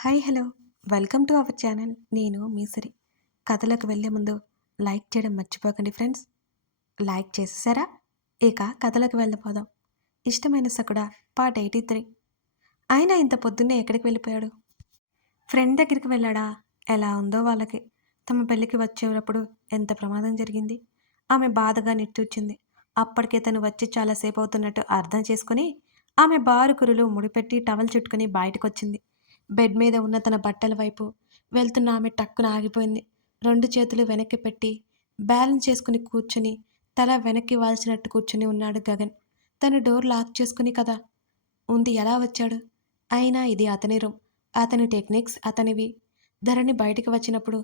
Hi hello welcome to our channel. నేను మీ సిరి. కథలకు వెళ్ళే ముందు లైక్ చేయడం మర్చిపోకండి ఫ్రెండ్స్. లైక్ చేసేసారా? ఇక కథలకు వెళ్ళిపోదాం. ఇష్టమైన సకుడా పార్ట్ 83. ఆయన ఇంత పొద్దున్నే ఎక్కడికి వెళ్ళిపోయాడు? ఫ్రెండ్ దగ్గరికి వెళ్ళాడా? ఎలా ఉందో వాళ్ళకి. తమ పెళ్ళికి వచ్చేటప్పుడు ఎంత ప్రమాదం జరిగింది. ఆమె బాధగా నిట్టూర్చింది. అప్పటికే తను వచ్చి చాలాసేపు అవుతున్నట్టు అర్థం చేసుకుని ఆమె బారుకురులు ముడిపెట్టి టవల్ చుట్టుకుని బయటకొచ్చింది. బెడ్ మీద ఉన్న తన బట్టల వైపు వెళ్తున్న ఆమె టక్కున ఆగిపోయింది. రెండు చేతులు వెనక్కి పెట్టి బ్యాలెన్స్ చేసుకుని కూర్చుని తల వెనక్కి వాల్చినట్టు కూర్చుని ఉన్నాడు గగన్. తను డోర్ లాక్ చేసుకుని కదా ఉంది, ఎలా వచ్చాడు? అయినా ఇది అతని రూమ్, అతని టెక్నిక్స్ అతనివి. ధరణి బయటికి వచ్చినప్పుడు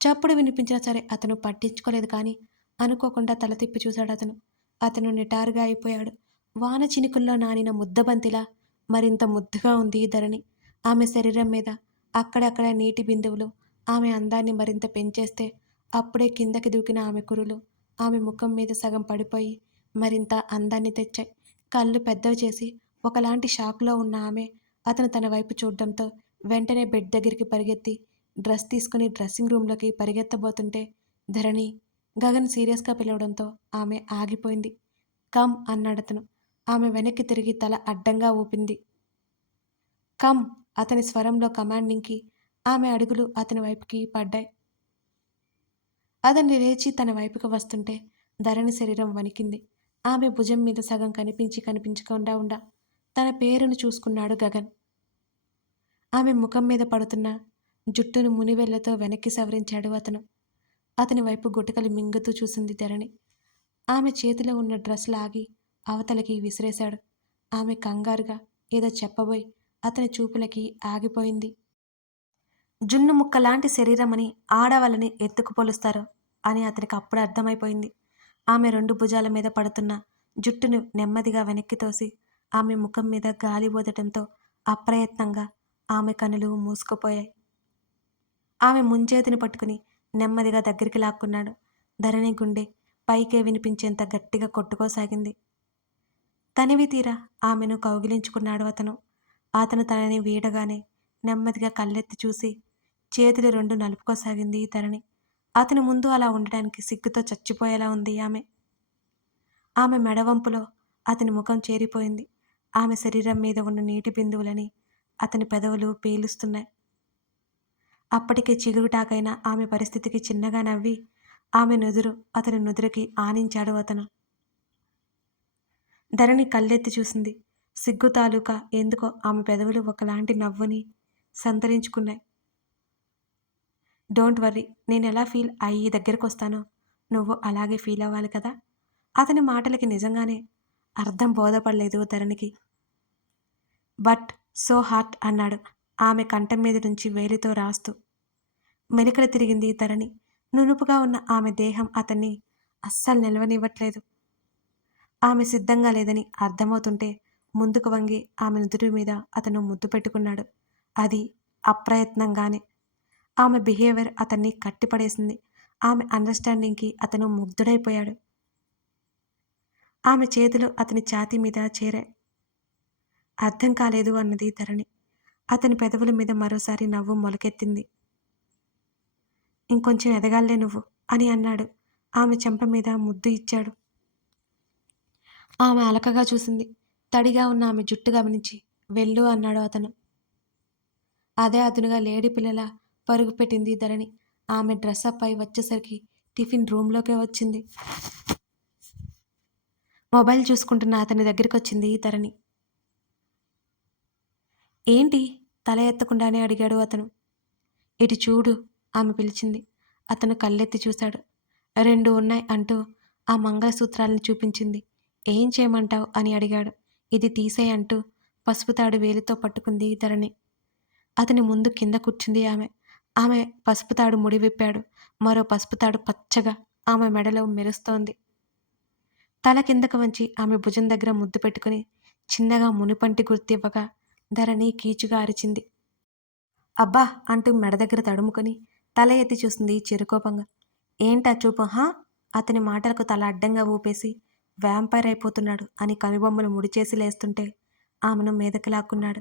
చప్పుడు వినిపించినా సరే అతను పట్టించుకోలేదు. కానీ అనుకోకుండా తల తిప్పి చూశాడు అతను. అతను నిటారుగా అయిపోయాడు. వాన చినుకుల్లో నానిన ముద్దబంతిలా మరింత ముద్దుగా ఉంది ధరణి. ఆమె శరీరం మీద అక్కడక్కడ నీటి బిందువులు ఆమె అందాన్ని మరింత పెంచేస్తే అప్పుడే కిందకి దూకిన ఆమె కురులు ఆమె ముఖం మీద సగం పడిపోయి మరింత అందాన్ని తెచ్చాయి. కళ్ళు పెద్దవి చేసి ఒకలాంటి షాక్లో ఉన్న ఆమె అతను తన వైపు చూడడంతో వెంటనే బెడ్ దగ్గరికి పరిగెత్తి డ్రెస్ తీసుకుని డ్రెస్సింగ్ రూమ్లోకి పరిగెత్తబోతుంటే ధరణి గగన్ సీరియస్గా పిలవడంతో ఆమె ఆగిపోయింది. కమ్ అన్నాడతను. ఆమె వెనక్కి తిరిగి తల అడ్డంగా ఊపింది. కమ్ అతని స్వరంలో కమాండింగ్కి ఆమె అడుగులు అతని వైపుకి పడ్డాయి. అతన్ని లేచి తన వైపుకి వస్తుంటే ధరణి శరీరం వణికింది. ఆమె భుజం మీద సగం కనిపించకుండా తన పేరును చూసుకున్నాడు గగన్. ఆమె ముఖం మీద పడుతున్న జుట్టును మునివెళ్లతో వెనక్కి సవరించాడు అతను. అతని వైపు గుటకలు మింగుతూ చూసింది ధరణి. ఆమె చేతిలో ఉన్న డ్రెస్ లాగి అవతలకి విసిరేశాడు. ఆమె కంగారుగా ఏదో చెప్పబోయి అతని చూపులకి ఆగిపోయింది. జున్ను ముక్కలాంటి శరీరమని ఆడవాళ్ళని ఎత్తుకు పొలుస్తారు అని అతనికి అప్పుడు అర్థమైపోయింది. ఆమె రెండు భుజాల మీద పడుతున్న జుట్టును నెమ్మదిగా వెనక్కి తోసి ఆమె ముఖం మీద గాలి వదటంతో అప్రయత్నంగా ఆమె కనులు మూసుకుపోయాయి. ఆమె ముంజేతిని పట్టుకుని నెమ్మదిగా దగ్గరికి లాక్కున్నాడు. ధరణి గుండె పైకే వినిపించేంత గట్టిగా కొట్టుకోసాగింది. తనివి తీరా ఆమెను కౌగిలించుకున్నాడు అతను. అతను తనని వీడగానే నెమ్మదిగా కళ్ళెత్తి చూసి చేతులు రెండు నలుపుకోసాగింది ధరణి. అతని ముందు అలా ఉండడానికి సిగ్గుతో చచ్చిపోయేలా ఉంది ఆమె. ఆమె మెడవంపులో అతని ముఖం చేరిపోయింది. ఆమె శరీరం మీద ఉన్న నీటి బిందువులని అతని పెదవులు పీలుస్తున్నాయి. అప్పటికే చిగురుటాకైన ఆమె పరిస్థితికి చిన్నగా నవ్వి ఆమె నుదురు అతని నుదురుకి ఆనించాడు అతను. ధరణి కళ్ళెత్తి చూసింది. సిగ్గు తాలూకా ఎందుకో ఆమె పెదవులు ఒకలాంటి నవ్వుని సంతరించుకున్నాయి. డోంట్ వర్రీ, నేను ఎలా ఫీల్ అయ్యి దగ్గరకు వస్తానో నువ్వు అలాగే ఫీల్ అవ్వాలి కదా. అతని మాటలకి నిజంగానే అర్థం బోధపడలేదు ధరణికి. బట్ సో హార్ట్ అన్నాడు ఆమె కంఠం మీద నుంచి వేలితో రాస్తూ. మెలికలు తిరిగింది ధరణి. నునుపుగా ఉన్న ఆమె దేహం అతన్ని అస్సలు నిలవనివ్వట్లేదు. ఆమె సిద్ధంగా లేదని అర్థమవుతుంటే ముందుకు వంగి ఆమె నుదురు మీద అతను ముద్దు పెట్టుకున్నాడు. అది అప్రయత్నంగానే. ఆమె బిహేవియర్ అతన్ని కట్టిపడేసింది. ఆమె అండర్స్టాండింగ్కి అతను ముగ్ధుడైపోయాడు. ఆమె చేతులు అతని ఛాతీ మీద చేరాయి. అర్థం కాలేదు అన్నది ధరణి. అతని పెదవుల మీద మరోసారి నవ్వు మొలకెత్తింది. ఇంకొంచెం ఎదగాలే నువ్వు అని అన్నాడు. ఆమె చెంప మీద ముద్దు ఇచ్చాడు. ఆమె అలకగా చూసింది. తడిగా ఉన్న ఆమె జుట్టు గమనించి వెళ్ళు అన్నాడు అతను. అదే అతనుగా లేడీ పిల్లల పరుగు పెట్టింది ధరణి. ఆమె డ్రెస్అప్ అయి వచ్చేసరికి టిఫిన్ రూమ్లోకే వచ్చింది. మొబైల్ చూసుకుంటున్న అతని దగ్గరికి వచ్చింది ధరణి. ఏంటి తల ఎత్తకుండానే అడిగాడు అతను. ఇటు చూడు ఆమె పిలిచింది. అతను కళ్ళెత్తి చూశాడు. 2 ఉన్నాయి అంటూ ఆ మంగళసూత్రాలను చూపించింది. ఏం చేయమంటావు అని అడిగాడు. ఇది తీసేయ్ అంటూ పసుపు తాడు వేలితో పట్టుకుంది ధరణి. అతని ముందు కింద కూర్చుంది ఆమె. ఆమె పసుపు తాడు ముడి విప్పాడు. మరో పసుపు తాడు పచ్చగా ఆమె మెడలో మెరుస్తోంది. తల కిందకు వంచి ఆమె భుజం దగ్గర ముద్దు పెట్టుకుని చిన్నగా మునిపంటి గుర్తివ్వగా ధరణి కీచుగా అరిచింది. అబ్బా అంటూ మెడ దగ్గర తడుముకొని తల ఎత్తి చూసింది చిరుకోపంగా. ఏంటా చూపు హా? అతని మాటలకు తల అడ్డంగా ఊపేసి వ్యాంపైర్ అయిపోతున్నాడు అని కనుబొమ్మలు ముడిచేసి లేస్తుంటే ఆమెను మీదకి లాక్కున్నాడు.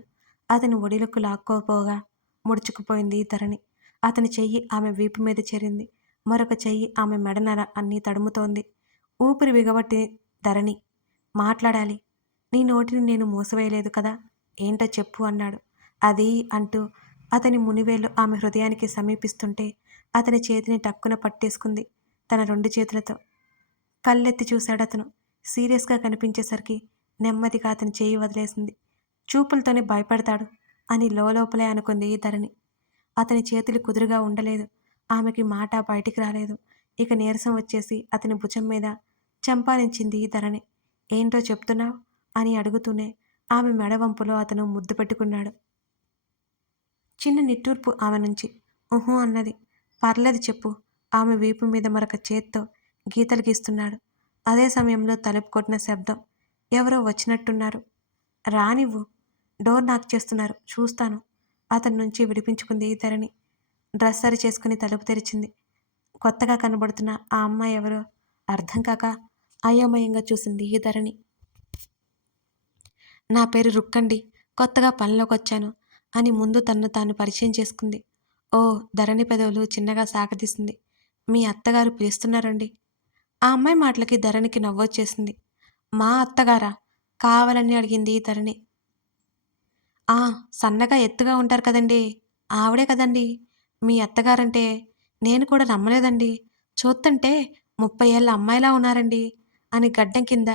అతని ఒడిలోకి లాక్కోపోగా ముడుచుకుపోయింది ధరణి. అతని చెయ్యి ఆమె వీపు మీద చేరింది. మరొక చెయ్యి ఆమె మెడనర అన్నీ తడుముతోంది. ఊపిరి బిగబట్టి ధరణి, మాట్లాడాలి. నీ నోటిని నేను మూసివేయలేదు కదా, ఏంటో చెప్పు అన్నాడు. అది అంటూ అతని మునివేళ్ళు ఆమె హృదయానికి సమీపిస్తుంటే అతని చేతిని టక్కున పట్టేసుకుంది తన 2 చేతులతో. కళ్ళెత్తి చూశాడతను. సీరియస్‌గా కనిపించేసరికి నెమ్మదిగా అతని చెయ్యి వదిలేసింది. చూపులతోనే భయపెడతాడు అని లోలోపలే అనుకుంది ధరణి. అతని చేతులు కుదురుగా ఉండలేదు. ఆమెకి మాట బయటికి రాలేదు. ఇక నీరసం వచ్చేసి అతని భుజం మీద చంపాలించింది ధరణి. ఏంటో చెప్తున్నావ్ అని అడుగుతూనే ఆమె మెడవంపులో అతను ముద్దు పెట్టుకున్నాడు. చిన్న నిట్టూర్పు ఆమె నుంచి. ఉహూ అన్నది. పర్లేదు చెప్పు. ఆమె వీపు మీద మరొక చేత్తో గీతలు గీస్తున్నాడు. అదే సమయంలో తలుపు కొట్టిన శబ్దం. ఎవరో వచ్చినట్టున్నారు. రానివ్వు. డోర్ నాక్ చేస్తున్నారు. చూస్తాను. అతని నుంచి విడిపించుకుంది ధరణి. డ్రెస్ సరి చేసుకుని తలుపు తెరిచింది. కొత్తగా కనబడుతున్న ఆ అమ్మాయి ఎవరో అర్థం కాక అయోమయంగా చూసింది ధరణి. నా పేరు రుక్కండి. కొత్తగా పనిలోకొచ్చాను అని ముందు తన్ను తాను పరిచయం చేసుకుంది. ఓ ధరణి పెదవులు చిన్నగా సాగదీసింది. మీ అత్తగారు పిలుస్తున్నారండి. ఆ అమ్మాయి మాటలకి ధరణికి నవ్వొచ్చేసింది. మా అత్తగారా? కావాలని అడిగింది ధరణి. ఆ! సన్నగా ఎత్తుగా ఉంటారు కదండీ! ఆవిడే కదండీ! మీ అత్తగారంటే నేను కూడా నమ్మలేదండి. చూత్తంటే 30 ఏళ్ల అమ్మాయిలా ఉన్నారండి అని గడ్డం కింద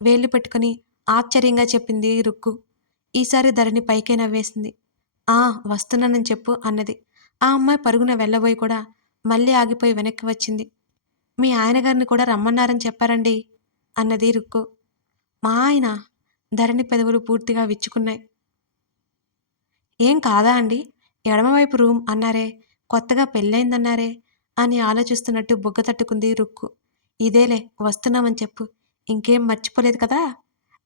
వేళ్ళు పెట్టుకుని ఆశ్చర్యంగా చెప్పింది రుక్కు. ఈసారి ధరణి పైకే నవ్వేసింది. ఆ! వస్తున్నానని చెప్పు అన్నది. ఆ అమ్మాయి పరుగున వెళ్ళబోయి కూడా మళ్ళీ ఆగిపోయి వెనక్కి వచ్చింది. మీ ఆయనగారిని కూడా రమ్మన్నారని చెప్పారండి అన్నది రుక్కు. మా ఆయన? ధరణి పెదవులు పూర్తిగా విచ్చుకున్నాయి. ఏం కాదా అండి? ఎడమవైపు రూమ్ అన్నారే, కొత్తగా పెళ్ళయిందన్నారే అని ఆలోచిస్తున్నట్టు బుగ్గ తట్టుకుంది రుక్కు. ఇదేలే వస్తున్నామని చెప్పు. ఇంకేం మర్చిపోలేదు కదా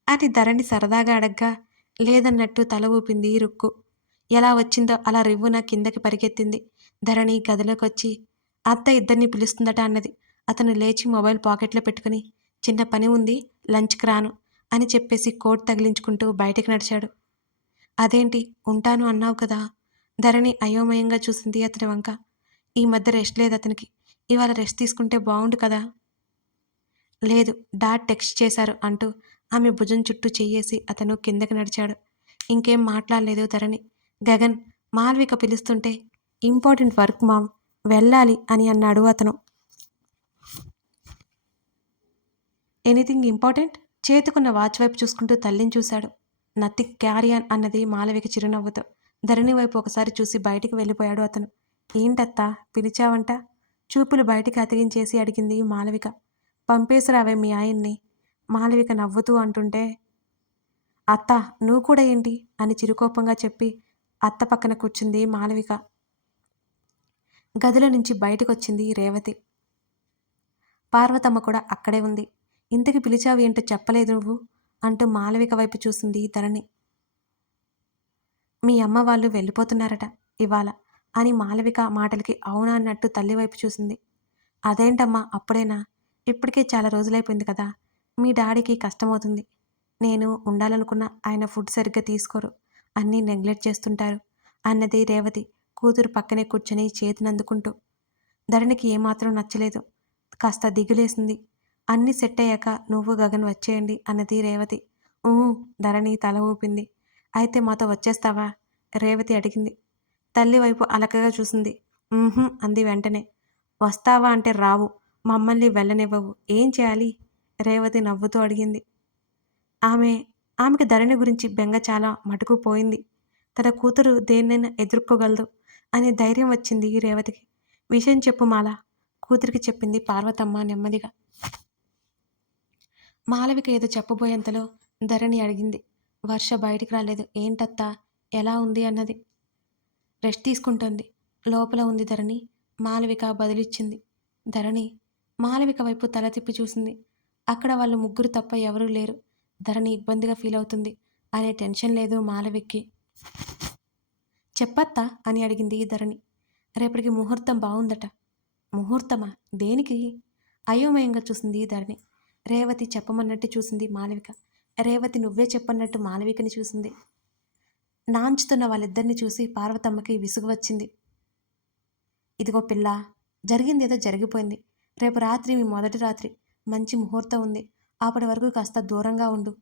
అని ధరణి సరదాగా అడగ్గా లేదన్నట్టు తల ఊపింది రుక్కు. ఎలా వచ్చిందో అలా రివ్వున కిందకి పరిగెత్తింది. ధరణి గదిలోకొచ్చి అత్త ఇద్దరిని పిలుస్తుందట అన్నది. అతను లేచి మొబైల్ పాకెట్లో పెట్టుకుని చిన్న పని ఉంది, లంచ్‌కి రాను అని చెప్పేసి కోట్ తగిలించుకుంటూ బయటికి నడిచాడు. అదేంటి ఉంటాను అన్నావు కదా. ధరణి అయోమయంగా చూసింది అతని వంక. ఈ మధ్య రెస్ట్ లేదు అతనికి. ఇవాళ రెస్ట్ తీసుకుంటే బావుండు కదా. లేదు డాడ్ టెక్స్ట్ చేశారు అంటూ ఆమె భుజం చుట్టూ చెయ్యేసి అతను కిందకి నడిచాడు. ఇంకేం మాట్లాడలేదు ధరణి. గగన్, మాల్విక పిలుస్తుంటే ఇంపార్టెంట్ వర్క్ మామ్, వెళ్ళాలి అని అన్నాడు అతను. Anything important? చేతికున్న వాచ్ వైపు చూసుకుంటూ తల్లిని చూశాడు. నథింగ్, క్యారీ ఆన్ అన్నది మాలవిక చిరునవ్వుతో. ధరణి వైపు ఒకసారి చూసి బయటికి వెళ్ళిపోయాడు అతను. ఏంటత్తా పిలిచావంట? చూపులు బయటికి అతికించేసి అడిగింది మాలవిక. పంపేసిరావే మీ ఆయన్ని, మాలవిక నవ్వుతూ అంటుంటే అత్త నువ్వు కూడా ఏంటి అని చిరుకోపంగా చెప్పి అత్త పక్కన కూర్చుంది మాలవిక. గదిలో నుంచి బయటకొచ్చింది రేవతి. పార్వతమ్మ కూడా అక్కడే ఉంది. ఇంతకి పిలిచావు ఏంటో చెప్పలేదు నువ్వు అంటూ మాలవిక వైపు చూసింది ధరణి. మీ అమ్మ వాళ్ళు వెళ్ళిపోతున్నారట ఇవాళ అని మాలవిక మాటలకి అవునా అన్నట్టు తల్లి వైపు చూసింది. అదేంటమ్మా అప్పుడేనా? ఇప్పటికే చాలా రోజులైపోయింది కదా. మీ డాడీకి కష్టమవుతుంది. నేను ఉండాలనుకున్న ఆయన ఫుడ్ సరిగ్గా తీసుకోరు, అన్నీ నెగ్లెక్ట్ చేస్తుంటారు అన్నది రేవతి కూతురు పక్కనే కూర్చొని చేతినందుకుంటూ. ధరణికి ఏమాత్రం నచ్చలేదు. కాస్త దిగులేసింది. అన్నీ సెట్ అయ్యాక నువ్వు గగన్ వచ్చేయండి అన్నది రేవతి. ఊ ధరణి తల ఊపింది. అయితే మాతో వచ్చేస్తావా? రేవతి అడిగింది. తల్లి వైపు అలకగా చూసింది. అంది వెంటనే. వస్తావా అంటే రావు, మమ్మల్ని వెళ్ళనివ్వవు, ఏం చేయాలి? రేవతి నవ్వుతూ అడిగింది. ఆమె ఆమెకి ధరణి గురించి బెంగ చాలా మటుకు పోయింది. తన కూతురు దేన్నైనా ఎదుర్కోగలదు అనే ధైర్యం వచ్చింది రేవతికి. విషయం చెప్పు మాల, కూతురికి చెప్పింది పార్వతమ్మ నెమ్మదిగా. మాలవిక ఏదో చెప్పబోయేంతలో ధరణి అడిగింది. వర్ష బయటికి రాలేదు. ఏంటత్తా ఎలా ఉంది అన్నది. రెస్ట్ తీసుకుంటోంది. లోపల ఉంది ధరణి, మాలవిక బదులిచ్చింది. ధరణి మాలవిక వైపు తల తిప్పి చూసింది. అక్కడ వాళ్ళు ముగ్గురు తప్ప ఎవరూ లేరు. ధరణి ఇబ్బందిగా ఫీల్ అవుతుంది అనే టెన్షన్ లేదు మాలవిక్కి. చెప్పత్తా అని అడిగింది ధరణి. రేపటికి ముహూర్తం బాగుందట. ముహూర్తమా? దేనికి? అయోమయంగా చూసింది ధరణి. రేవతి చెప్పమన్నట్టు చూసింది మాలవిక. రేవతి నువ్వే చెప్పన్నట్టు మాలవికని చూసింది. నాంచుతున్న వాళ్ళిద్దరిని చూసి పార్వతమ్మకి విసుగు వచ్చింది. ఇదిగో పిల్ల, జరిగిందేదో జరిగిపోయింది. రేపు రాత్రి మీ మొదటి రాత్రి. మంచి ముహూర్తం ఉంది. అప్పటి వరకు కాస్త దూరంగా ఉండు.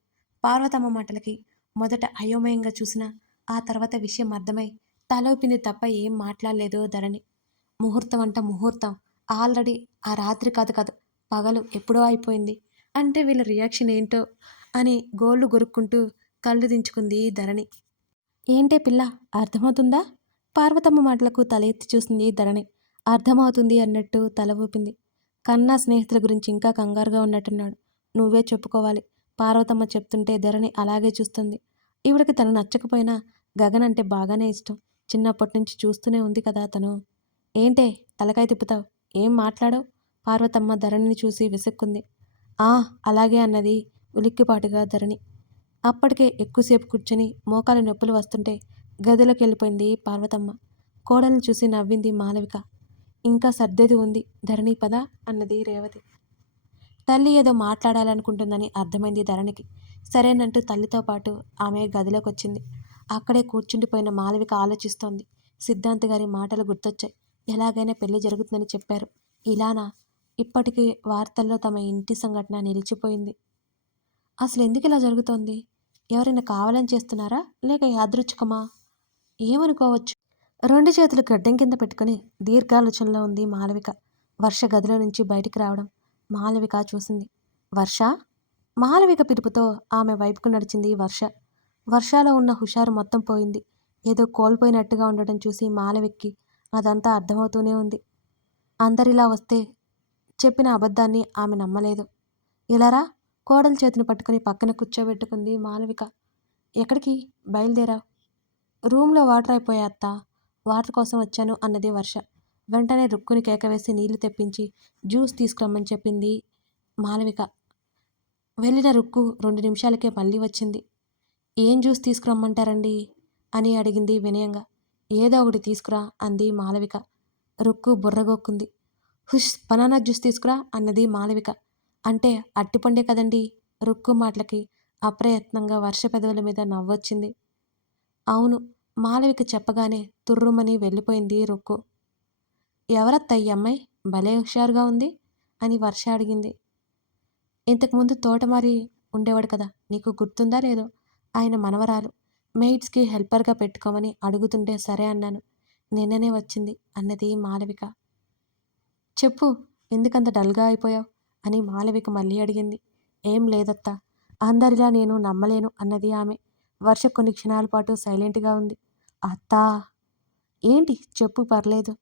పార్వతమ్మ మాటలకి మొదట అయోమయంగా చూసినా ఆ తర్వాత విషయం అర్థమై తలూపింది తప్ప ఏం మాట్లాడలేదు ధరణి. ముహూర్తం అంట ముహూర్తం. ఆల్రెడీ ఆ రాత్రి కాదు పగలు ఎప్పుడో అయిపోయింది. అంటే వీళ్ళ రియాక్షన్ ఏంటో అని గోళ్ళు గొరుక్కుంటూ కళ్ళు దించుకుంది ధరణి. ఏంటే పిల్ల, అర్థమవుతుందా? పార్వతమ్మ మాటలకు తల ఎత్తి చూసింది ధరణి. అర్థమవుతుంది అన్నట్టు తల ఊపింది. కన్నా స్నేహితుల గురించి ఇంకా కంగారుగా ఉన్నట్టున్నాడు. నువ్వే చెప్పుకోవాలి. పార్వతమ్మ చెప్తుంటే ధరణి అలాగే చూస్తుంది. ఈవిడికి తను నచ్చకపోయినా గగన్ అంటే బాగానే ఇష్టం. చిన్నప్పటి నుంచి చూస్తూనే ఉంది కదా తను. ఏంటే తలకాయ తిప్పుతావు? ఏం మాట్లాడవు? పార్వతమ్మ ధరణిని చూసి విసుక్కుంది. ఆ, అలాగే అన్నది ఉలిక్కిపాటుగా ధరణి. అప్పటికే ఎక్కువసేపు కూర్చొని మోకాలు నొప్పులు వస్తుంటే గదిలోకి వెళ్ళిపోయింది పార్వతమ్మ. కోడల్ని చూసి నవ్వింది మాలవిక. ఇంకా సర్దేది ఉంది ధరణి, పద అన్నది రేవతి. తల్లి ఏదో మాట్లాడాలనుకుంటుందని అర్థమైంది ధరణికి. సరేనంటూ తల్లితో పాటు ఆమె గదిలోకి వచ్చింది. అక్కడే కూర్చుండిపోయిన మాలవిక ఆలోచిస్తోంది. సిద్ధాంత్ గారి మాటలు గుర్తొచ్చాయి. ఎలాగైనా పెళ్లి జరుగుతుందని చెప్పారు. ఇలానా? ఇప్పటికీ వార్తల్లో తమ ఇంటి సంఘటన నిలిచిపోయింది. అసలు ఎందుకు ఇలా జరుగుతోంది? ఎవరైనా కావాలని చేస్తున్నారా, లేక యాదృచ్ఛికమా? ఏమనుకోవచ్చు. రెండు చేతులు గడ్డం కింద పెట్టుకుని దీర్ఘాలోచనలో ఉంది మాలవిక. వర్ష గదిలో నుంచి బయటికి రావడం మాలవిక చూసింది. వర్ష? మాలవిక పిలుపుతో ఆమె వైపుకు నడిచింది వర్ష. వర్షాలో ఉన్న హుషారు మొత్తం పోయింది. ఏదో కోల్పోయినట్టుగా ఉండటం చూసి మాలవిక్కి అదంతా అర్థమవుతూనే ఉంది. అందరిలా వస్తే చెప్పిన అబద్ధాన్ని ఆమె నమ్మలేదు. ఇలారా? కోడలి చేతిని పట్టుకుని పక్కన కూర్చోబెట్టుకుంది మాలవిక. ఎక్కడికి బయలుదేరావు? రూమ్లో వాటర్ అయిపోయా అత్త, వాటర్ కోసం వచ్చాను అన్నది వర్ష. వెంటనే రుక్కుని కేకవేసి నీళ్లు తెప్పించి జ్యూస్ తీసుకురమ్మని చెప్పింది మాలవిక. వెళ్ళిన రుక్కు 2 నిమిషాలకే మళ్ళీ వచ్చింది. ఏం జ్యూస్ తీసుకురమ్మంటారండి అని అడిగింది వినయంగా. ఏదో ఒకటి తీసుకురా అంది మాలవిక. రుక్కు బుర్రగొక్కుంది. హుష్, బనానా జ్యూస్ తీసుకురా అన్నది మాలవిక. అంటే అట్టిపండే కదండి. రుక్కు మాటలకి అప్రయత్నంగా వర్ష పెదవుల మీద నవ్వొచ్చింది. అవును, మాలవిక చెప్పగానే తుర్రుమని వెళ్ళిపోయింది రుక్కు. ఎవరత్త ఈ అమ్మాయి, భలే హుషారుగా ఉంది అని వర్ష అడిగింది. ఇంతకుముందు తోటమారి ఉండేవాడు కదా, నీకు గుర్తుందా లేదో? ఆయన మనవరాలు. మెయిడ్స్కి హెల్పర్గా పెట్టుకోమని అడుగుతుంటే సరే అన్నాను. నిన్ననే వచ్చింది అన్నది మాలవిక. చెప్పు, ఎందుకంత డల్గా అయిపోయావు అని మాలవిక మళ్ళీ అడిగింది. ఏం లేదత్తా, అందరిలా నేను నమ్మలేను అన్నది ఆమె. వర్ష కొన్ని క్షణాల పాటు సైలెంట్గా ఉంది. అత్తా? ఏంటి చెప్పు, పర్లేదు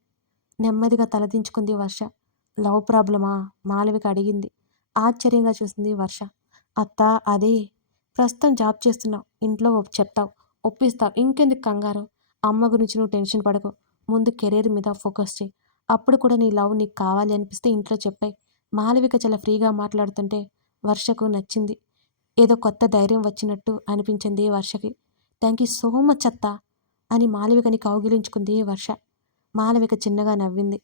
నెమ్మదిగా తలదించుకుంది వర్ష. లవ్ ప్రాబ్లమా? మాలవిక అడిగింది. ఆశ్చర్యంగా చూసింది వర్ష. అత్తా, అదే. ప్రస్తుతం జాబ్ చేస్తున్నావు, ఇంట్లో చెప్తావు, ఒప్పిస్తావు, ఇంకెందుకు కంగారు? అమ్మ గురించి నువ్వు టెన్షన్ పడకు. ముందు కెరీర్ మీద ఫోకస్ చేయి. అప్పుడు కూడా నీ లవ్ నీకు కావాలి అనిపిస్తే ఇంట్లో చెప్పాయి. మాలవిక చాలా ఫ్రీగా మాట్లాడుతుంటే వర్షకు నచ్చింది. ఏదో కొత్త ధైర్యం వచ్చినట్టు అనిపించింది వర్షకి. థ్యాంక్ యూ సో మచ్ అత్తా అని మాలవికని కౌగిలించుకుంది వర్ష. మాలవిక చిన్నగా నవ్వింది.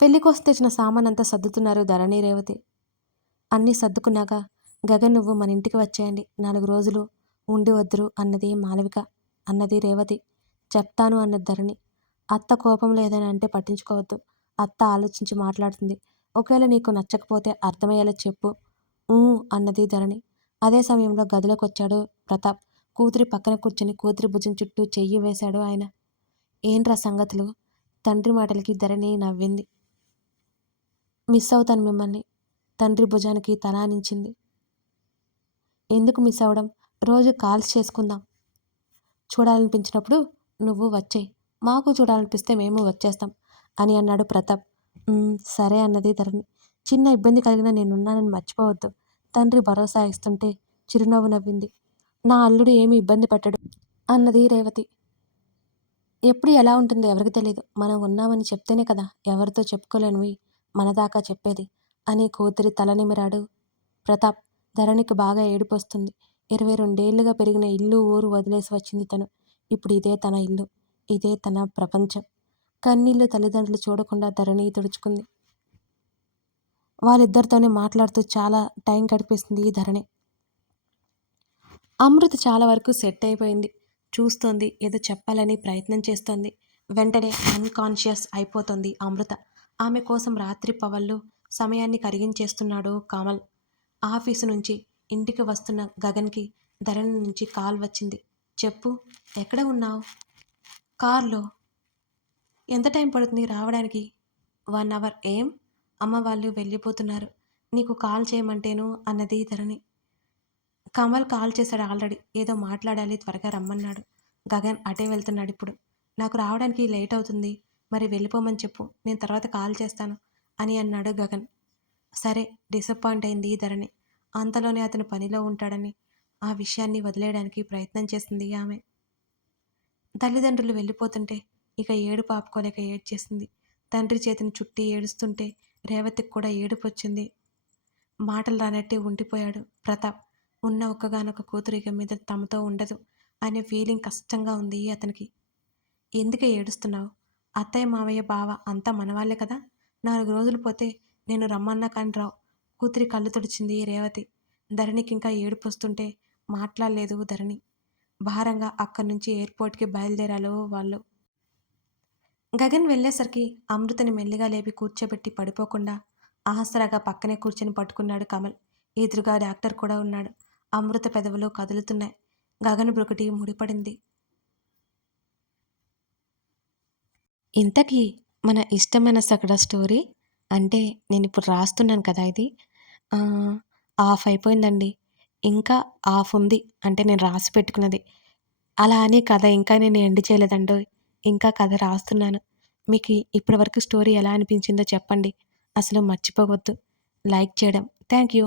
పెళ్లి కోసం తెచ్చిన సామానంతా సర్దుతున్నారు ధరణి, రేవతి. అన్నీ సర్దుకున్నాక గగన్ నువ్వు మన ఇంటికి వచ్చేయండి, 4 రోజులు ఉండి వద్దురు అన్నది మాలవిక. అన్నది రేవతి. చెప్తాను అన్నది ధరణి. అత్త కోపంలో ఏదైనా అంటే పట్టించుకోవద్దు. అత్త ఆలోచించి మాట్లాడుతుంది. ఒకవేళ నీకు నచ్చకపోతే అర్థమయ్యేలా చెప్పు. అన్నది ధరణి. అదే సమయంలో గదిలోకి వచ్చాడు ప్రతాప్. కూతురి పక్కన కూర్చొని కూతురి భుజం చుట్టూ చెయ్యి వేశాడు ఆయన. ఏంట్రా సంగతులు? తండ్రి మాటలకి ధరణి నవ్వింది. మిస్ అవుతాను మిమ్మల్ని. తండ్రి భుజానికి తలానించింది. ఎందుకు మిస్ అవ్వడం? రోజు కాల్స్ చేసుకుందాం. చూడాలనిపించినప్పుడు నువ్వు వచ్చేయి, మాకు చూడాలనిపిస్తే మేము వచ్చేస్తాం అని అన్నాడు ప్రతాప్. సరే అన్నది ధరణి. చిన్న ఇబ్బంది కలిగినా నేనున్నానని మర్చిపోవద్దు. తండ్రి భరోసా ఇస్తుంటే చిరునవ్వు నవ్వింది. నా అల్లుడు ఏమీ ఇబ్బంది పెట్టడు అన్నది రేవతి. ఎప్పుడు ఎలా ఉంటుందో ఎవరికి తెలియదు. మనం ఉన్నామని చెప్తేనే కదా ఎవరితో చెప్పుకోలేనివి మన దాకా చెప్పేది అని కూతురి తల నిమిరాడు ప్రతాప్. ధరణికి బాగా ఏడుపొస్తుంది. 22 ఏళ్లుగా పెరిగిన ఇల్లు ఊరు వదిలేసి వచ్చింది తను. ఇప్పుడు ఇదే తన ఇల్లు, ఇదే తన ప్రపంచం. కన్నీళ్లు తల్లిదండ్రులు చూడకుండా ధరణి తుడుచుకుంది. వాళ్ళిద్దరితోనే మాట్లాడుతూ చాలా టైం గడిపేసింది ధరణి. అమృత చాలా వరకు సెట్ అయిపోయింది. చూస్తోంది. ఏదో చెప్పాలని ప్రయత్నం చేస్తోంది. వెంటనే అన్‌కాన్షియస్ అయిపోతోంది అమృత. ఆమె కోసం రాత్రి పవళ్ళు సమయాన్ని కరిగించేస్తున్నాడు కమల్. ఆఫీసు నుంచి ఇంటికి వస్తున్న గగన్‌కి ధరణి నుంచి కాల్ వచ్చింది. చెప్పు, ఎక్కడ ఉన్నావు? కార్‌లో. ఎంత టైం పడుతుంది రావడానికి? 1 అవర్. ఏం? అమ్మ వాళ్ళు వెళ్ళిపోతున్నారు. నీకు కాల్ చేయమంటేను అన్నది ధరణి. కమల్ కాల్ చేశాడు ఆల్రెడీ. ఏదో మాట్లాడాలి త్వరగా రమ్మన్నాడు. గగన్ అటే వెళ్తున్నాడిప్పుడు. నాకు రావడానికి లేట్ అవుతుంది. మరి వెళ్ళిపోమని చెప్పు. నేను తర్వాత కాల్ చేస్తాను అని అన్నాడు గగన్. సరే. డిసప్పాయింట్ అయింది ధరణి. అంతలోనే అతను పనిలో ఉంటాడని ఆ విషయాన్ని వదిలేయడానికి ప్రయత్నం చేసింది ఆమె. తల్లిదండ్రులు వెళ్ళిపోతుంటే ఇక ఏడుపు ఆపుకోలేక ఏడ్చేసింది. తండ్రి చేతిని చుట్టి ఏడుస్తుంటే రేవతికి కూడా ఏడుపొచ్చింది. మాటలు రానట్టే ఉండిపోయాడు ప్రతాప్. ఉన్న ఒక్కగానొక్క కూతురు ఇక మీద తమతో ఉండదు అనే ఫీలింగ్ కష్టంగా ఉంది అతనికి. ఎందుకే ఏడుస్తున్నావు? అత్తయ్య, మావయ్య, బావ అంతా మనవాళ్లే కదా! 4 రోజులు పోతే నేను రమ్మన్నా కానీ రావు. కూతురి కళ్ళు తుడిచింది రేవతి. ధరణికింకా ఏడుపొస్తుంటే మాట్లాడలేదు ధరణి. భారంగా అక్కడి నుంచి ఎయిర్‌పోర్ట్‌కి బయలుదేరారు వాళ్ళు. గగన్ వెళ్ళేసరికి అమృతని మెల్లిగా లేపి కూర్చోబెట్టి పడిపోకుండా ఆసరాగా పక్కనే కూర్చొని పట్టుకున్నాడు కమల్. ఎదురుగా డాక్టర్ కూడా ఉన్నాడు. అమృత పెదవులు కదులుతున్నాయి. గగన్ బ్రుకుటి ముడిపడింది. ఇంతకీ మన ఇష్టమైన సగడ స్టోరీ అంటే నేనిప్పుడు రాస్తున్నాను కదా ఇది. హాఫ్ అయిపోయిందండి. ఇంకా హాఫ్ ఉంది. అంటే నేను రాసి పెట్టుకున్నది. అలా అని కథ ఇంకా నేను ఎండ్ చేయలేదండోయ్! ఇంకా కథ రాస్తున్నాను. మీకు ఇప్పటి వరకు స్టోరీ ఎలా అనిపించిందో చెప్పండి. అసలు మర్చిపోవద్దు లైక్ చేయడం. Thank you.